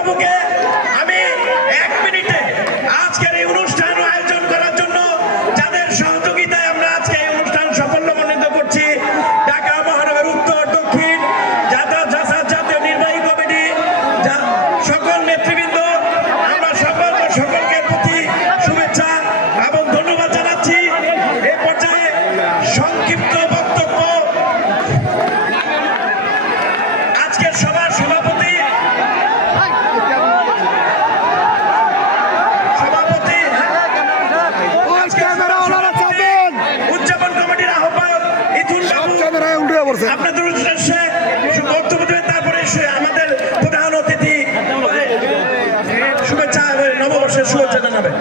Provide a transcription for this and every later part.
বাবুকে আমি 1 মিনিটে আজকের এই অনুষ্ঠান আয়োজন করার জন্য যাদের সহযোগিতায় আমরা আজকে এই অনুষ্ঠান সাফল্যমণ্ডিত করছি, ঢাকা মহানগর উত্তর দক্ষিণ জাতীয় নির্বাহী কমিটি, সকল নেতৃবৃন্দ, আমরা সকলকে প্রতি শুভেচ্ছা এবং ধন্যবাদ জানাচ্ছি। এই পর্যায়ে সংক্ষিপ্ত বক্তব্য আজকের সভার সভাপতি উদযাপন কমিটির আহ্বায়ক ইথুন বাবু আপনাদের উদ্দেশ্যে বক্তব্য দেবেন। তারপরে আমাদের প্রধান অতিথি শুভেচ্ছা নববর্ষের শুভেচ্ছা জানাবেন।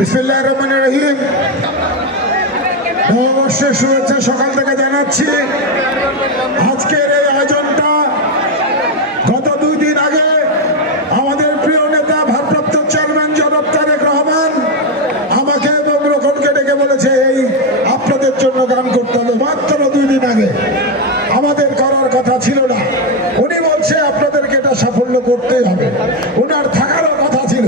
বিসমিল্লাহির রহমানির রহিম। নববর্ষের শুভেচ্ছা সকাল থেকে জানাচ্ছি। আজকের এই আয়োজনটা গত 2 দিন আগে আমাদের প্রিয় নেতা ভারপ্রাপ্ত চেয়ারম্যান জনাব তারেক রহমান আমাকে এবং রোকনকে ডেকে বলেছে এই আপনাদের জন্য গান করতে হবে। মাত্র 2 দিন আগে আমাদের করার কথা ছিল না, উনি বলছে আপনাদেরকে এটা সাফল্য করতেই হবে। ওনার থাকারও কথা ছিল।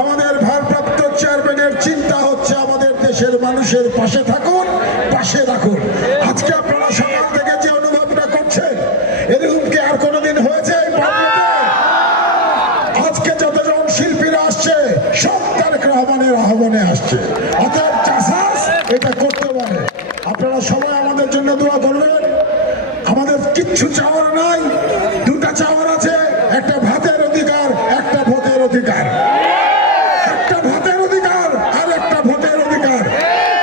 আমাদের ভারপ্রাপ্ত চেয়ারম্যানের চিন্তা হচ্ছে আমাদের দেশের মানুষের পাশে থাকুন, পাশে রাখুন। আজকে আপনারা সকাল থেকে যে অনুভবটা করছেন, এরকম কি আর কোনোদিন হয়েছে? আজকে যতজন শিল্পীরা আসছে সব তারেক রহমানের আহ্বানে আসছে। অতএব চাষাস এটা করতে পারে। আপনারা সবাই আমাদের জন্য দোয়া করবেন। আমাদের কিচ্ছু চাওয়ার নাই, 2টা চাওয়ার আছে, একটা ভাতের অধিকার, একটা ভোটের অধিকার। একটা ভাতের অধিকার আর একটা ভোটের অধিকার।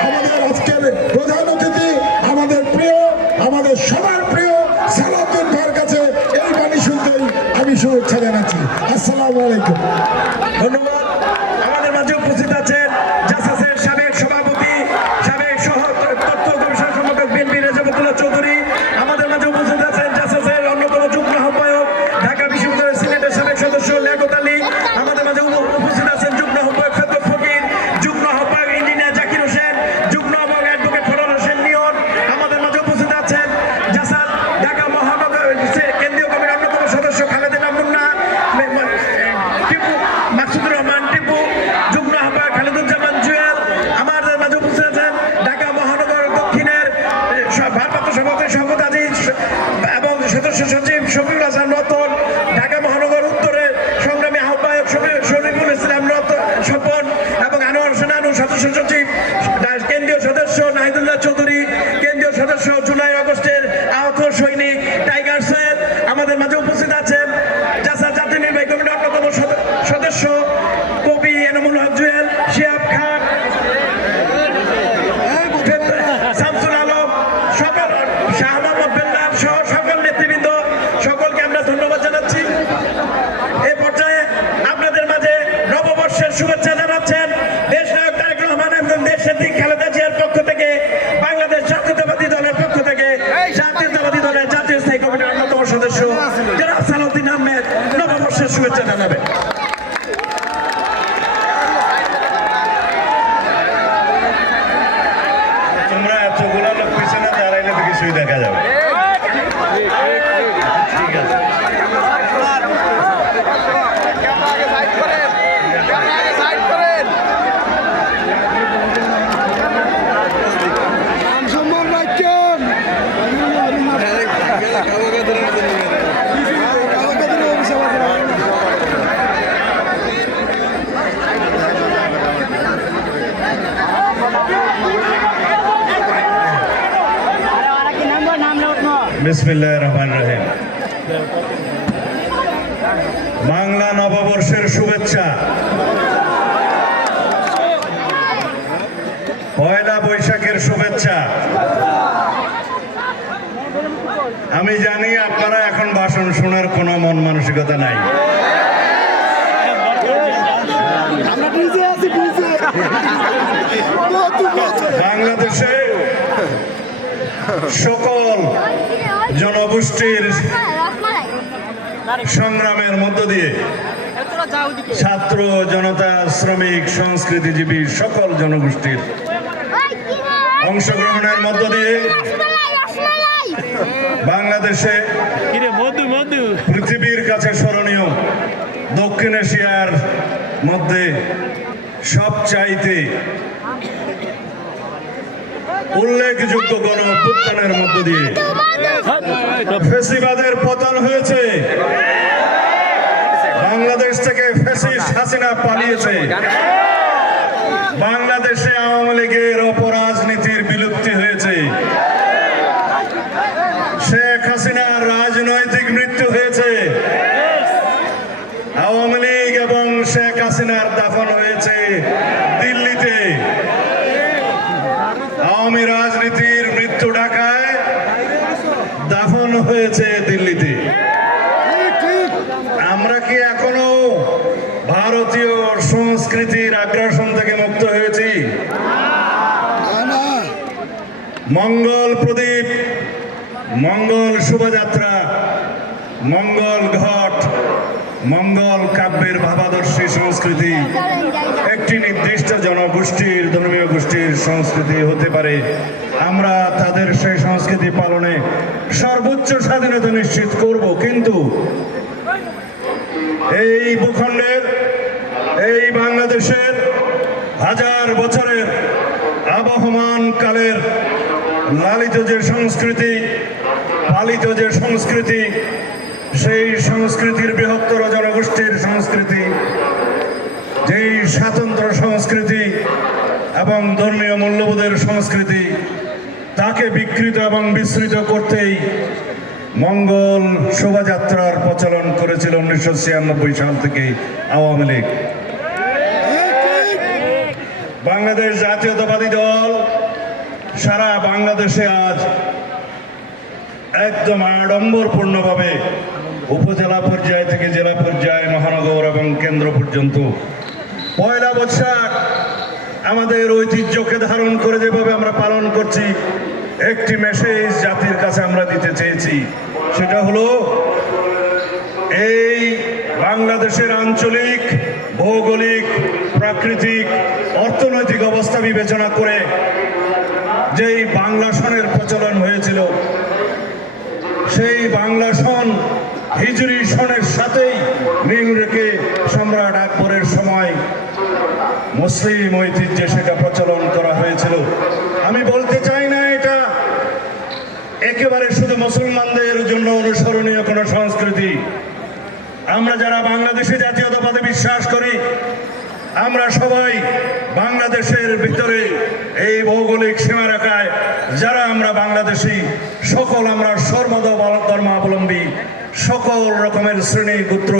আমাদের আজকের প্রধান অতিথি আমাদের প্রিয়, আমাদের সবার প্রিয় সালাউদ্দিন ভাইয়ের কাছে এই বাণী শুনতেই আমি শুভেচ্ছা জানাচ্ছি। আসসালামু আলাইকুম। ধন্যবাদ। আমাদের মাঝে উপস্থিত আছেন জাসাসের সাবেক সভাপতি, সাবেক তথ্য কমিশন সম্পাদক বিএনপি রেজাবুল্লাহ চৌধুরী। আমাদের মাঝে উপস্থিত আছেন জাসাসের অন্যতম যুগ্ম আহ্বায়ক ঢাকা বিশ্ববিদ্যালয়ের সিনেটের সাবেক সদস্য লিয়াকত আলী। আমাদের মাঝে উপস্থিত আছেন যুগ্ম আহ্বায়ক ফেরদৌস ফকির, যুগ্ম আহ্বায়ক ইঞ্জিনিয়ার জাকির হোসেন, যুগ্ম আহ্বায়ক অ্যাডভোকেট ফরহাদ হোসেন নিয়ন। আমাদের মাঝে উপস্থিত আছেন জাসাস ঢাকা মহানগর কেন্দ্রীয় কমিটির অন্যতম সদস্য খালেদা মুন্না, টিপু মাকসুদুর রহমান টিপু, যুগ্ম আহ্বায়ক খালিদুজ্জামান জুয়েল। আমাদের মাঝে উপস্থিত আছেন ঢাকা মহানগর দক্ষিণের ভারপ্রাপ্ত সভাপতি শওকত আজিজ এবং সদস্য সচিব শফিউল হাসান রতন, ঢাকা মহানগর উত্তরের সংগ্রামী আহ্বায়ক শরীফুল ইসলাম স্বপন এবং আনোয়ার হোসেন আনু, সদস্য সচিব কেন্দ্রীয় সদস্য নাহিদুল্লাহ চৌধুরী, কেন্দ্রীয় সদস্য জুলাই আগস্টের আহত সৈনিক টাইগার সৈয়দ। আমাদের মাঝে উপস্থিত আছেন জাসা জাতীয় নির্বাহী কমিটির অন্যতম সদস্য কবি এনামুল হক জুয়েল, শিহাব খান, শামসুল আলম, সকল শাহ মোহাম্মদ বেল্লাল সহ সকল নেতৃবৃন্দ, সকলকে আমরা ধন্যবাদ জানাচ্ছি। এই পর্যায়ে আপনাদের মাঝে নববর্ষের শুভেচ্ছা জানাচ্ছেন দেশ নায়ক তারেক রহমান এবং দেশের দিক খালেদা জিয়ার পক্ষ থেকে, বাংলাদেশ জাতীয়তাবাদী দলের পক্ষ থেকে, জাতীয়তাবাদী দলের জাতীয় স্থায়ী কমিটির অন্যতম সদস্য জনাব সালাউদ্দিন আহমেদ নববর্ষের শুভেচ্ছা জানাবেন। তোমরা এতগুলো লোক পিছনে দাঁড়াইলে তো কিছুই দেখা যাবে। ঠিক আছে, বিসমিল্লাহির রহমানির রহিম। বাংলা নববর্ষের শুভেচ্ছা। পয়লা বৈশাখের শুভেচ্ছা। আমি জানি আপনারা এখন ভাষণ শোনার কোনো মন মানসিকতা নাই, বাংলাদেশে সকল জনগোষ্ঠীর সংগ্রামের মধ্য দিয়ে ছাত্র জনতা শ্রমিক সংস্কৃতিজীবী সকল জনগোষ্ঠীর অংশগ্রহণের মধ্য দিয়ে বাংলাদেশে পৃথিবীর কাছে স্মরণীয় দক্ষিণ এশিয়ার মধ্যে সবচাইতে উল্লেখযোগ্য গণ অভ্যুত্থানের মধ্য দিয়ে ফ্যাসিবাদের পতন হয়েছে। বাংলাদেশ থেকে ফ্যাসিস্ট হাসিনা পালিয়েছে। বাংলাদেশে আওয়ামী লীগের অপরাজনীতির বিলুপ্তি হয়েছে। শেখ হাসিনার রাজনৈতিক মৃত্যু হয়েছে। আওয়ামী লীগ এবং শেখ হাসিনার দাফন হয়েছে দিল্লিতে। আওয়ামী রাজনীতির মৃত্যু ঢাকায়, দাফন হয়েছে দিল্লিতে। আমরা কি এখনো ভারতীয় সংস্কৃতির আগ্রাসন থেকে মুক্ত হয়েছি? মঙ্গল প্রদীপ, মঙ্গল শোভাযাত্রা, মঙ্গল ঘট, মঙ্গল কাব্যের ভাবাদর্শী সংস্কৃতি একটি নির্দিষ্ট জনগোষ্ঠীর ধর্মীয় গোষ্ঠীর সংস্কৃতি হতে পারে। আমরা তাদের সেই সংস্কৃতি পালনে সর্বোচ্চ স্বাধীনতা নিশ্চিত করব, কিন্তু এই ভূখণ্ডের, এই বাংলাদেশের হাজার বছরের আবহমান কালের লালিত যে সংস্কৃতি, পালিত যে সংস্কৃতি, সেই সংস্কৃতির বৃহত্তর জনগোষ্ঠীর সংস্কৃতি, যেই স্বাতন্ত্র সংস্কৃতি এবং ধর্মীয় মূল্যবোধের সংস্কৃতি, তাকে বিকৃত এবং বিস্তৃত করতেই মঙ্গল শোভাযাত্রার প্রচলন করেছিল 1996 সাল থেকে আওয়ামী লীগ। বাংলাদেশ জাতীয়তাবাদী দল সারা বাংলাদেশে আজ একদম আড়ম্বরপূর্ণভাবে উপজেলা পর্যায় থেকে জেলা পর্যায়ে, মহানগর এবং কেন্দ্র পর্যন্ত পয়লা বৈশাখ আমাদের ঐতিহ্যকে ধারণ করে যেভাবে আমরা পালন করছি, একটি মেসেজ জাতির কাছে আমরা দিতে চেয়েছি। সেটা হলো, এই বাংলাদেশের আঞ্চলিক, ভৌগোলিক, প্রাকৃতিক, অর্থনৈতিক অবস্থা বিবেচনা করে যেই বাংলা সনের প্রচলন হয়েছিল, সেই বাংলা সন হিজরি সনের সাথেই মিল রেখে সম্রাট আকবরের সময় মুসলিম ঐতিহ্যে সেটা প্রচলন করা হয়েছিল। আমি বলতে চাই না এটা একেবারে শুধু মুসলমানদের জন্য অনুসরণীয় কোনো সংস্কৃতি। আমরা যারা বাংলাদেশে জাতীয়তাবাদে বিশ্বাস করি, আমরা সবাই বাংলাদেশের ভিতরে এই ভৌগোলিক সীমারেখায় যারা আমরা বাংলাদেশি, সকল আমরা সর্বধর্মাবলম্বী, সকল রকমের শ্রেণী গোত্র